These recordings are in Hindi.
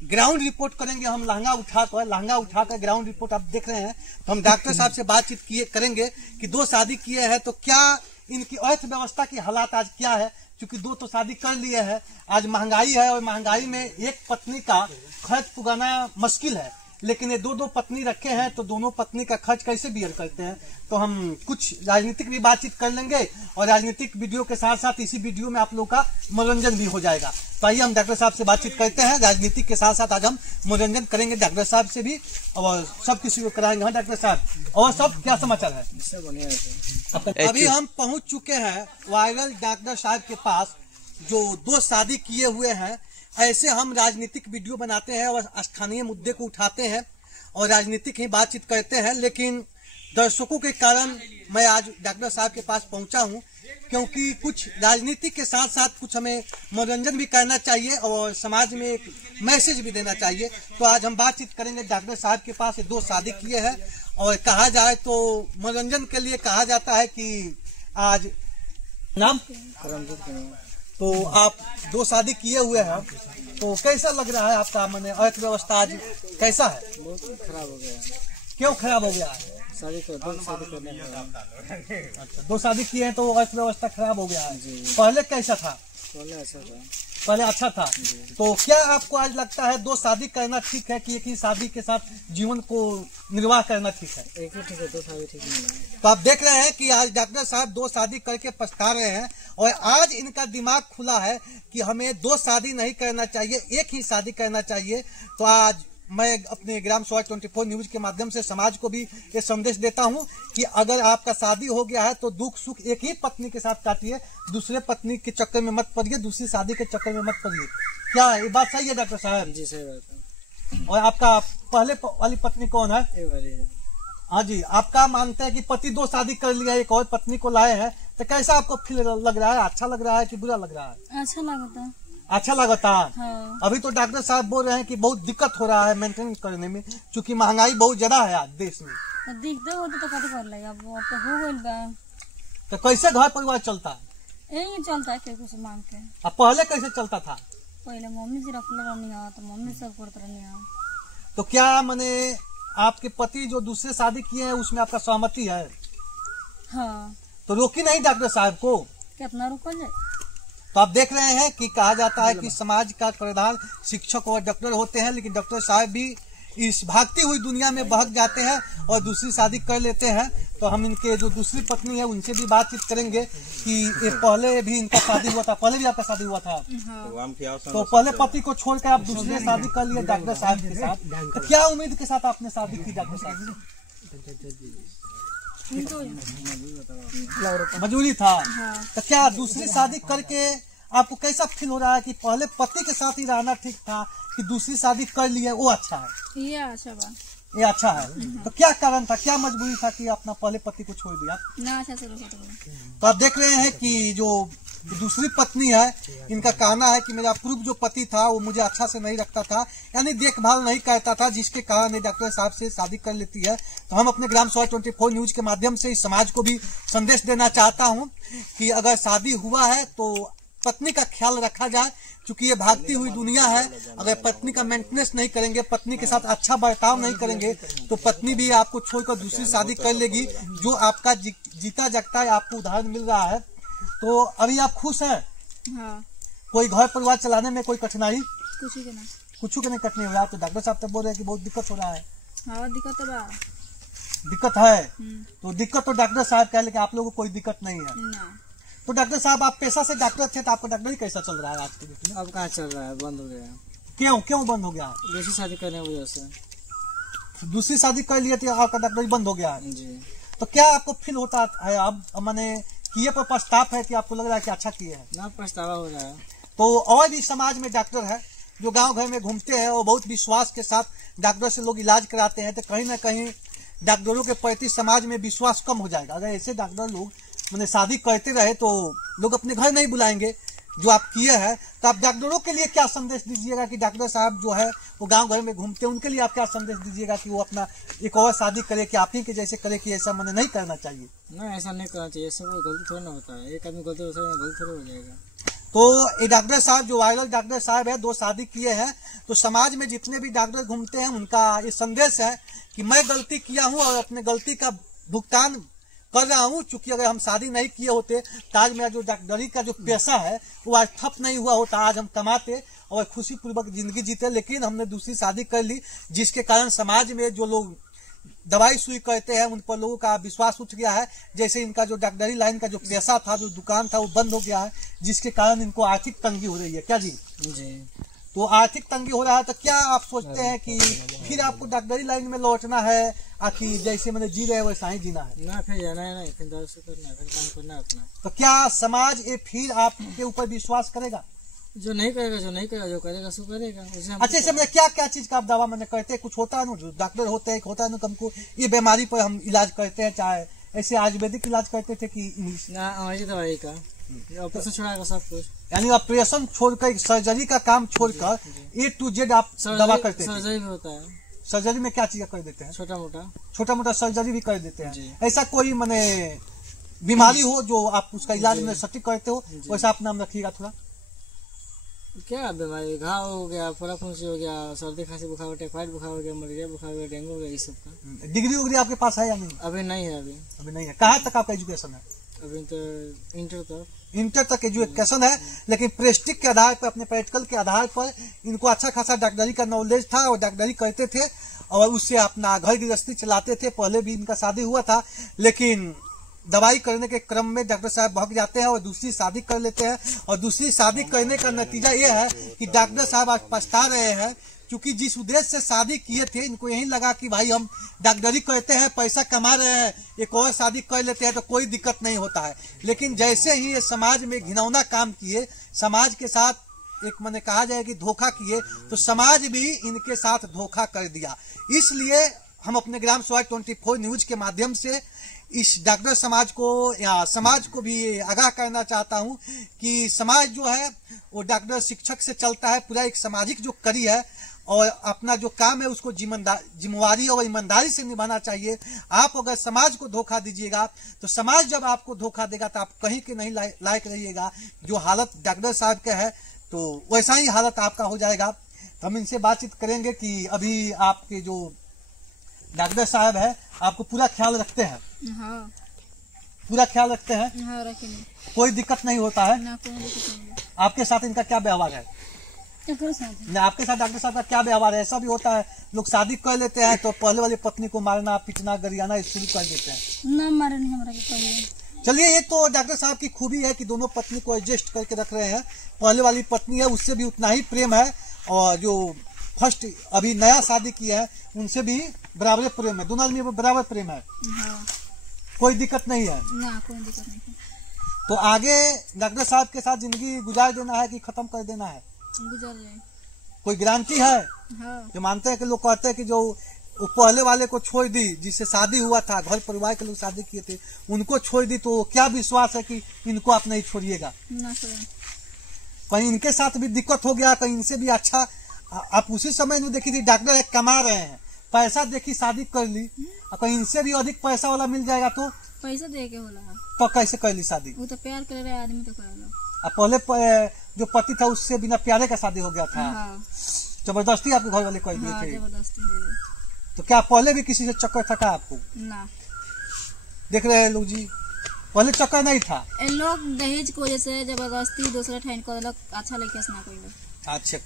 ग्राउंड रिपोर्ट करेंगे हम लहंगा उठाकर ग्राउंड रिपोर्ट आप देख रहे हैं। तो हम डॉक्टर साहब से बातचीत करेंगे कि 2 शादी किए हैं तो क्या इनकी अर्थव्यवस्था की हालात आज क्या है, क्योंकि 2 तो शादी कर लिए हैं। आज महंगाई है और महंगाई में एक पत्नी का खर्च पुगाना मुश्किल है, लेकिन ये 2 पत्नी रखे हैं तो दोनों पत्नी का खर्च कैसे बियर करते हैं। तो हम कुछ राजनीतिक भी बातचीत कर लेंगे और राजनीतिक वीडियो के साथ साथ इसी वीडियो में आप लोगों का मनोरंजन भी हो जाएगा। तो आइए हम डॉक्टर साहब से बातचीत करते हैं। राजनीतिक के साथ साथ आज हम मनोरंजन करेंगे डॉक्टर साहब से भी और सब किसी को कराएंगे। हाँ डॉक्टर साहब, और सब क्या समाचार है? अभी हम पहुंच चुके हैं वायरल डॉक्टर साहब के पास जो 2 शादी किए हुए हैं। ऐसे हम राजनीतिक वीडियो बनाते हैं और स्थानीय मुद्दे को उठाते हैं और राजनीतिक ही बातचीत करते हैं, लेकिन दर्शकों के कारण मैं आज डॉक्टर साहब के पास पहुंचा हूं, क्योंकि कुछ राजनीति के साथ साथ कुछ हमें मनोरंजन भी करना चाहिए और समाज में एक मैसेज भी देना चाहिए। तो आज हम बातचीत करेंगे डॉक्टर साहब के पास। 2 शादी किए हैं और कहा जाए तो मनोरंजन के लिए कहा जाता है कि आज नाम तो आप 2 शादी किए हुए हैं, तो कैसा लग रहा है आपका माने अर्थव्यवस्था आज कैसा है? बहुत खराब हो गया। क्यों खराब हो गया है? 2 शादी करने अच्छा, 2 शादी किए हैं तो अर्थव्यवस्था खराब हो गया है। पहले कैसा था? पहले अच्छा था। तो क्या आपको आज लगता है 2 शादी करना ठीक है कि एक ही शादी के साथ जीवन को निर्वाह करना ठीक है? एक ही ठीक है, 2 शादी ठीक नहीं है। तो आप देख रहे हैं कि आज डॉक्टर साहब 2 शादी करके पछता रहे हैं और आज इनका दिमाग खुला है कि हमें 2 शादी नहीं करना चाहिए, एक ही शादी करना चाहिए। तो आज मैं अपने ग्राम स्वराज 24 न्यूज के माध्यम से समाज को भी ये संदेश देता हूं कि अगर आपका शादी हो गया है तो दुख सुख एक ही पत्नी के साथ काटिए, दूसरे पत्नी के चक्कर में मत पड़िए, दूसरी शादी के चक्कर में मत पड़िए। क्या ये बात सही है डॉक्टर साहब? जी सही बात है। और आपका पहले वाली पत्नी कौन है? हाँ जी, आपका मानते हैं कि पति 2 शादी कर लिया, एक और पत्नी को लाए हैं, तो कैसा आपको फील लग रहा है? अच्छा लग रहा है कि बुरा लग रहा है? अच्छा लगता है। अच्छा लगता है। हाँ। अभी तो डॉक्टर साहब बोल रहे हैं कि बहुत दिक्कत हो रहा है मेंटेन करने में, क्योंकि महंगाई बहुत ज्यादा है आज देश में। दिखते हो तो कभी कर लेगा, अब तो हो गइल बा। तो कैसे घर परिवार चलता है? यही चलता है केहू से मांग के। अब पहले कैसे चलता था? पहले मम्मी जी रखले रहनी है तो मम्मी सब करते रहनी है। तो क्या माने आपके पति जो दूसरे शादी किए हैं उसमें आपका सहमति है? हाँ। तो रोकी नहीं डॉक्टर साहब को? कितना रुकल जाए? तो आप देख रहे हैं कि कहा जाता है कि समाज का प्रधान शिक्षक और डॉक्टर होते हैं, लेकिन डॉक्टर साहब भी इस भागती हुई दुनिया में बहक जाते हैं और दूसरी शादी कर लेते हैं। तो हम इनके जो दूसरी पत्नी है उनसे भी बातचीत करेंगे कि ये पहले भी इनका शादी हुआ था, पहले भी आपका शादी हुआ था। हाँ। तो पहले पति को छोड़कर आप दूसरे शादी कर लिए डॉक्टर साहब के साथ, तो क्या उम्मीद के साथ आपने शादी की डॉक्टर साहब से? मजबूरी था। हाँ। तो क्या दूसरी शादी करके आपको कैसा फील हो रहा है कि पहले पति के साथ ही रहना ठीक था कि दूसरी शादी कर लिए वो अच्छा है? ये अच्छा बा। ये अच्छा है। तो क्या कारण था, क्या मजबूरी था कि अपना पहले पति को छोड़ दिया? ना अच्छा से तो आप देख रहे हैं कि जो दूसरी पत्नी है इनका कहना है कि मेरा पूर्व जो पति था वो मुझे अच्छा से नहीं रखता था, यानी देखभाल नहीं करता था, जिसके कारण ये डॉक्टर साहब से शादी कर लेती है। तो हम अपने ग्राम स्वराज 24 न्यूज के माध्यम से इस समाज को भी संदेश देना चाहता हूं कि अगर शादी हुआ है तो पत्नी का ख्याल रखा जाए, क्योंकि ये भागती हुई दुनिया है। अगर पत्नी का मेंटेनेंस नहीं करेंगे, पत्नी के साथ अच्छा बर्ताव नहीं करेंगे, तो पत्नी भी आपको छोड़कर दूसरी शादी कर लेगी। जो आपका जीता जगता है आपको उदाहरण मिल रहा है। तो अभी आप खुश हैं? हाँ। कोई घर परिवार चलाने में कोई कठिनाई? कुछ के ना। कुछ के नहीं कठिनाई हो रहा। तो डॉक्टर साहब तो बोल रहे हैं कि बहुत दिक्कत हो रहा है। हाँ दिक्कत बा। दिक्कत है? तो दिक्कत तो डॉक्टर साहब कह लेकिन आप लोगों को कोई दिक्कत नहीं है ना। तो डॉक्टर साहब आप पेशा से डॉक्टर थे, तो आपका डॉक्टरी कैसा चल रहा है आज के डेट में? अब कहाँ चल रहा है, बंद हो गया। क्यों बंद हो गया? दूसरी शादी करने की वजह से। दूसरी शादी कर लिए थे, आपका डॉक्टरी बंद हो गया है जी। तो क्या आपको फील होता है अब मैंने किए पर पछतावा है कि आपको लग रहा है कि अच्छा किए हैं? ना पछतावा हो रहा है। तो और भी समाज में डॉक्टर है जो गांव घर में घूमते हैं और बहुत विश्वास के साथ डॉक्टर से लोग इलाज कराते हैं, तो कहीं ना कहीं डॉक्टरों के प्रति समाज में विश्वास कम हो जाएगा। अगर ऐसे डॉक्टर लोग मैंने शादी करते रहे तो लोग अपने घर नहीं बुलाएंगे जो आप किए हैं। तो आप डॉक्टरों के लिए क्या संदेश दीजिएगा कि डॉक्टर साहब जो है वो गांव घर में घूमते हैं, उनके लिए आप क्या संदेश दीजिएगा कि वो अपना एक और शादी करे कि आप ही के जैसे करे कि ऐसा मैंने नहीं करना चाहिए? ना ऐसा नहीं करना चाहिए, सब गलती थोड़ा ना होता है। एक आदमी गलती हो गलती थोड़ा हो जाएगा। तो ये डॉक्टर साहब जो वायरल डॉक्टर साहब है 2 शादी किए हैं, तो समाज में जितने भी डॉक्टर घूमते हैं उनका ये संदेश है कि मैं गलती किया हूं और अपने गलती का भुगतान कर रहा हूं। चूंकि अगर हम शादी नहीं किए होते तो आज मेरा जो डॉक्टरी का जो पेशा है वो आज ठप नहीं हुआ होता, आज हम कमाते और खुशी पूर्वक जिंदगी जीते। लेकिन हमने दूसरी शादी कर ली, जिसके कारण समाज में जो लोग दवाई सुई कहते हैं उन पर लोगों का विश्वास उठ गया है। जैसे इनका जो डॉक्टरी लाइन का जो पेशा था, जो दुकान था, वो बंद हो गया है, जिसके कारण इनको आर्थिक तंगी हो रही है। क्या जी? तो आर्थिक तंगी हो रहा है, तो क्या आप सोचते हैं कि फिर आपको डॉक्टरी लाइन में लौटना है, आखिर जैसे मैंने जी रहे वैसा ही जीना है? ना, फिर जाना है, ना फिर दर्द से करना है, फिर काम करना है अपना। तो क्या समाज ये फिर आपके ऊपर विश्वास करेगा? जो नहीं करेगा, जो करेगा सो करेगा। अच्छा, इसमें क्या क्या चीज का आप दवा मैंने कहते हैं? कुछ होता है ना, जो डॉक्टर होते हैं, होता है ना हमको ये बीमारी पर हम इलाज करते हैं, चाहे ऐसे आयुर्वेदिक इलाज करते थे कि इंग्लिश ना, हमारी दवाई का ऑपरेशन छोड़ा सब कुछ, यानी ऑपरेशन छोड़कर, सर्जरी का काम छोड़कर A to Z आप दवा करते हैं? सर्जरी भी होता है। सर्जरी में क्या चीज कर देते हैं? छोटा मोटा सर्जरी भी कर देते हैं। ऐसा कोई मैंने बीमारी हो जो आप उसका इलाज में सटीक करते हो, वैसा आप नाम रखिएगा थोड़ा। क्या बीमारी, घाव हो गया, फोड़ा फुंसी हो गया, सर्दी खांसी बुखार, टाइफाइड बुखार हो गया, मलेरिया बुखार हो गया, डेंगू हो गया, ये सब का। डिग्री उग्री आपके पास है या नहीं? अभी नहीं है। अभी नहीं है। कहाँ तक आपका एजुकेशन है? अभी तो इंटर तक एजुकेशन है, लेकिन प्रेस्टिक के आधार पर, अपने प्रैक्टिकल के आधार पर इनको अच्छा खासा डॉक्टरी का नॉलेज था और डॉक्टरी करते थे और उससे अपना घर गृहस्थी चलाते थे। पहले भी इनका शादी हुआ था, लेकिन दवाई करने के क्रम में डॉक्टर साहब भाग जाते हैं और दूसरी शादी कर लेते हैं। और दूसरी शादी करने का नतीजा ये है कि डॉक्टर साहब आज पछता रहे हैं, क्योंकि जिस उद्देश्य से शादी किए थे, इनको यही लगा कि भाई हम डॉक्टरी करते हैं, पैसा कमा रहे हैं, एक और शादी कर लेते हैं तो कोई दिक्कत नहीं होता है। लेकिन जैसे ही ये समाज में घिनौना काम किए, समाज के साथ एक मैंने कहा जाए कि धोखा किए, तो समाज भी इनके साथ धोखा कर दिया। इसलिए हम अपने ग्राम स्वराज 24 न्यूज के माध्यम से इस डॉक्टर समाज को या समाज को भी आगाह करना चाहता हूं कि समाज जो है वो डॉक्टर शिक्षक से चलता है, पूरा एक सामाजिक जो कड़ी है और अपना जो काम है उसको जिम्मेवारी और ईमानदारी से निभाना चाहिए। आप अगर समाज को धोखा दीजिएगा तो समाज जब आपको धोखा देगा तो आप कहीं के नहीं लायक रहिएगा। जो हालत डॉक्टर साहब का है तो वैसा ही हालत आपका हो जाएगा। तो हम इनसे बातचीत करेंगे कि अभी आपके जो डॉक्टर साहब है आपको पूरा ख्याल रखते हैं? हाँ, पूरा ख्याल रखते हैं? हाँ, रखेंगे। कोई दिक्कत नहीं होता है? ना, कोई दिक्कत नहीं। आपके साथ इनका क्या व्यवहार है? आपके साथ डॉक्टर साहब का क्या व्यवहार है? ऐसा भी होता है लोग शादी कर लेते हैं तो पहले वाली पत्नी को मारना, पीटना, गरियाना शुरू कर देते हैं। ना मारे नहीं हमारा। चलिए, ये तो डॉक्टर साहब की खूबी है कि दोनों पत्नी को एडजस्ट करके रख रहे हैं। पहले वाली पत्नी है उससे भी उतना ही प्रेम है और जो फर्स्ट अभी नया शादी किया है उनसे भी बराबर प्रेम है। दोनों आदमी में बराबर प्रेम है। हाँ। कोई दिक्कत नहीं है ना, कोई दिक्कत नहीं। तो आगे डॉक्टर साहब के साथ जिंदगी गुजार देना है कि खत्म कर देना है? गुजार रहे। कोई गारंटी है? हाँ। जो मानते हैं कि लोग कहते हैं कि जो पहले वाले को छोड़ दी, जिससे शादी हुआ था, घर परिवार के लोग शादी किए थे, उनको छोड़ दी, तो क्या विश्वास है कि इनको आप नहीं छोड़िएगा? ना, कहीं इनके साथ भी दिक्कत हो गया, कहीं इनसे भी अच्छा। आप उसी समय नहीं देखी थी डॉक्टर एक कमा रहे हैं, पैसा देखी शादी कर ली, और कहीं इनसे भी अधिक पैसा वाला मिल जाएगा तो पैसा दे के होला। तो कैसे कर ली शादी? वो तो प्यार कर रहे आदमी तो करेगा। पहले जो पति था उससे बिना प्यारे का शादी हो गया था। हाँ। जबरदस्ती आपके घर वाले कर दिए हाँ, थे? जबरदस्ती। तो क्या पहले भी किसी से चक्कर था क्या आपको? ना। देख रहे हैं लोग जी, पहले चक्कर नहीं था। लोग दहेज को जैसे जबरदस्ती दूसरा ठाइन कर देलक, अच्छा लड़के से ना कर। अच्छा,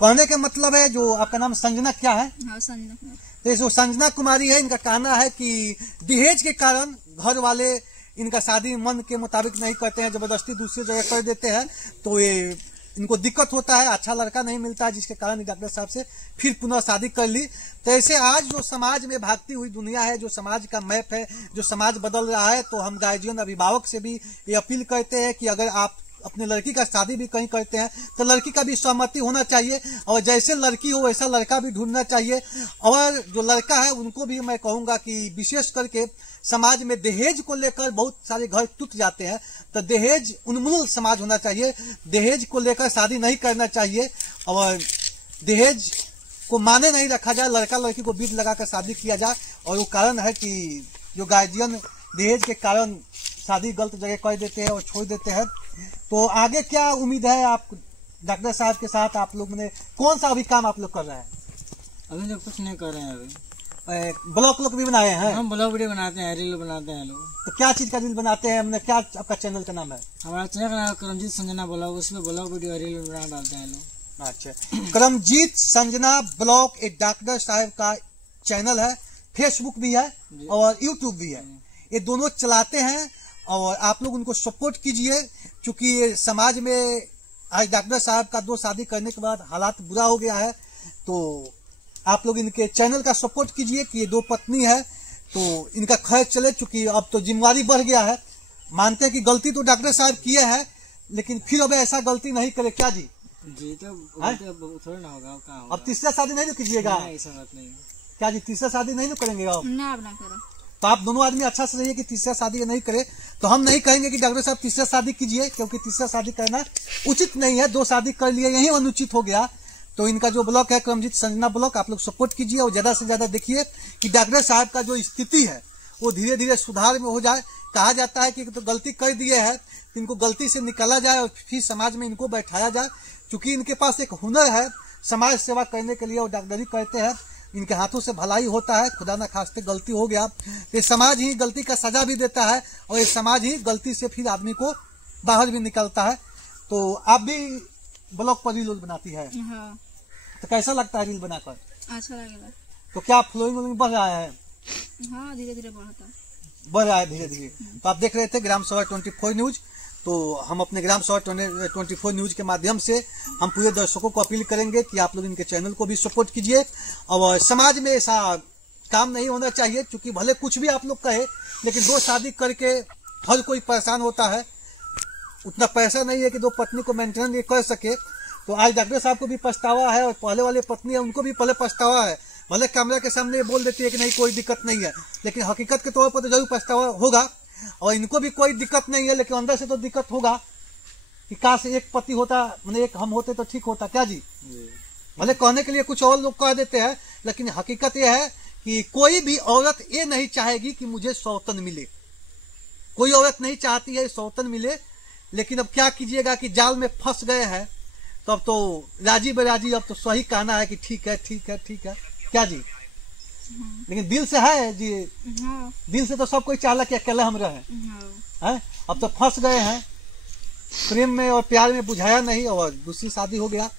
कहने का मतलब है जो आपका नाम संजना क्या है? हाँ, संजना कुमारी। तो जो संजना कुमारी है, इनका कहना है कि दहेज के कारण घर वाले इनका शादी मन के मुताबिक नहीं करते हैं, जबरदस्ती दूसरी जगह कर देते हैं, तो ये इनको दिक्कत होता है, अच्छा लड़का नहीं मिलता है, जिसके कारण डॉक्टर साहब से फिर पुनः शादी कर ली। तो ऐसे आज जो समाज में भागती हुई दुनिया है, जो समाज का मैप है, जो समाज बदल रहा है, तो हम गार्जियन अभिभावक से भी ये अपील करते हैं कि अगर आप अपने लड़की का शादी भी कहीं करते हैं तो लड़की का भी सहमति होना चाहिए, और जैसे लड़की हो वैसा लड़का भी ढूंढना चाहिए। और जो लड़का है उनको भी मैं कहूंगा कि विशेष करके समाज में दहेज को लेकर बहुत सारे घर टूट जाते हैं, तो दहेज उन्मूलन समाज होना चाहिए। दहेज को लेकर शादी नहीं करना चाहिए और दहेज को माने नहीं रखा जाए, लड़का लड़की को बीच लगाकर शादी किया जाए। और वो कारण है कि जो गार्जियन दहेज के कारण शादी गलत जगह कर देते हैं और छोड़ देते हैं, तो आगे क्या उम्मीद है आप डॉक्टर साहब के साथ? आप लोग ने कौन सा अभी काम आप लोग कर रहे हैं? अभी तो कुछ नहीं कर रहे हैं। अभी ब्लॉग लोग भी बनाए हैं? हम ब्लॉग वीडियो बनाते हैं, रील बनाते हैं लोग। तो क्या चीज का रील बनाते हैं? क्या आपका चैनल का नाम है? हमारा चैनल का नाम करमजीत संजना ब्लॉग, उसमें ब्लॉग वीडियो रील बना डालते हैं लोग। अच्छा, करमजीत संजना ब्लॉग एक डॉक्टर साहब का चैनल है, फेसबुक भी है और यूट्यूब भी है, ये दोनों चलाते हैं और आप लोग उनको सपोर्ट कीजिए, क्योंकि समाज में आज डॉक्टर साहब का 2 शादी करने के बाद हालात बुरा हो गया है। तो आप लोग इनके चैनल का सपोर्ट कीजिए कि ये 2 पत्नी है तो इनका खैर चले, चूंकि अब तो जिम्मेवारी बढ़ गया है। मानते हैं कि गलती तो डॉक्टर साहब किए हैं, लेकिन फिर अब ऐसा गलती नहीं करे। क्या जी? जी तो थोड़ा ना होगा, कहाँ होगा? अब तीसरा शादी नहीं कीजिएगा? ऐसा बात नहीं है। क्या जी, तीसरा शादी नहीं करेंगे आप? ना अब ना करो। तो आप दोनों आदमी अच्छा से रहिए कि तीसरा शादी नहीं करे। तो हम नहीं कहेंगे कि डॉक्टर साहब तीसरा शादी कीजिए, क्योंकि तीसरा शादी करना उचित नहीं है। 2 शादी कर लिए, यही अनुचित हो गया। तो इनका जो ब्लॉग है करमजीत संजना ब्लॉग, आप लोग सपोर्ट कीजिए और ज्यादा से ज्यादा देखिए कि डॉक्टर साहब का जो स्थिति है वो धीरे धीरे सुधार में हो जाए। कहा जाता है कि तो गलती कर दिए है तो इनको गलती से निकाला जाए और फिर समाज में इनको बैठाया जाए, क्योंकि इनके पास एक हुनर है समाज सेवा करने के लिए और डॉक्टरी करते हैं। इनके हाथों से भलाई होता है। खुदा न खास्ते गलती हो गया तो समाज ही गलती का सजा भी देता है और ये समाज ही गलती से फिर आदमी को बाहर भी निकलता है। तो आप भी ब्लॉग पर रील बनाती है? हाँ। तो कैसा लगता है रील बनाकर? अच्छा लगेगा। तो क्या फ्लोइंग बढ़ रहा है? हाँ, धीरे धीरे बढ़ता है। बढ़ रहा है धीरे धीरे। तो आप देख रहे थे ग्राम सभा 24 न्यूज। तो हम अपने ग्राम सभा 24 न्यूज के माध्यम से हम पूरे दर्शकों को अपील करेंगे कि आप लोग इनके चैनल को भी सपोर्ट कीजिए। और समाज में ऐसा काम नहीं होना चाहिए, क्योंकि भले कुछ भी आप लोग कहे, लेकिन 2 शादी करके हर कोई परेशान होता है। उतना पैसा नहीं है कि 2 पत्नी को मेंटेन कर सके। तो आज डॉक्टर साहब को भी पछतावा है और पहले वाले पत्नी है उनको भी पहले पछतावा है। भले कैमरा के सामने बोल देती है कि नहीं कोई दिक्कत नहीं है, लेकिन हकीकत के तौर पर तो जरूर पछतावा होगा। और इनको भी कोई दिक्कत नहीं है, लेकिन अंदर से तो दिक्कत होगा कि काश एक पति होता, मतलब एक हम होते तो ठीक होता। क्या जी? भले कहने के लिए कुछ और लोग कह देते हैं, लेकिन हकीकत यह है कि कोई भी औरत ये नहीं चाहेगी कि मुझे सौतन मिले। कोई औरत नहीं चाहती है सौतन मिले, लेकिन अब क्या कीजिएगा कि जाल में फंस गए हैं। तो अब तो राजी बेराजी, अब तो सही कहना है कि ठीक है ठीक है ठीक है। क्या जी? लेकिन दिल से है जी? हाँ। दिल से तो सब कोई चाहला कि अकेले हम रहे हैं। अब तो फंस गए हैं प्रेम में और प्यार में, बुझाया नहीं और दूसरी शादी हो गया।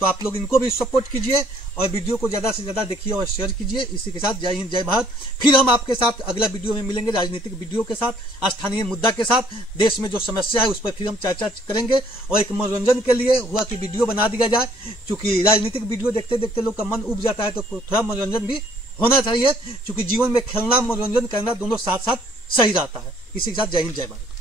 तो आप लोग इनको भी सपोर्ट कीजिए और वीडियो को ज्यादा से ज्यादा देखिए और शेयर कीजिए। इसी के साथ जय हिंद जय भारत। फिर हम आपके साथ अगला वीडियो में मिलेंगे, राजनीतिक वीडियो के साथ, स्थानीय मुद्दा के साथ, देश में जो समस्या है उस पर फिर हम चर्चा करेंगे। और एक मनोरंजन के लिए हुआ कि वीडियो बना दिया जाए, क्योंकि राजनीतिक वीडियो देखते देखते लोग का मन उब जाता है। तो थोड़ा मनोरंजन भी होना चाहिए, क्योंकि जीवन में खेलना मनोरंजन करना दोनों साथ साथ सही रहता है। इसी के साथ जय हिंद जय भारत।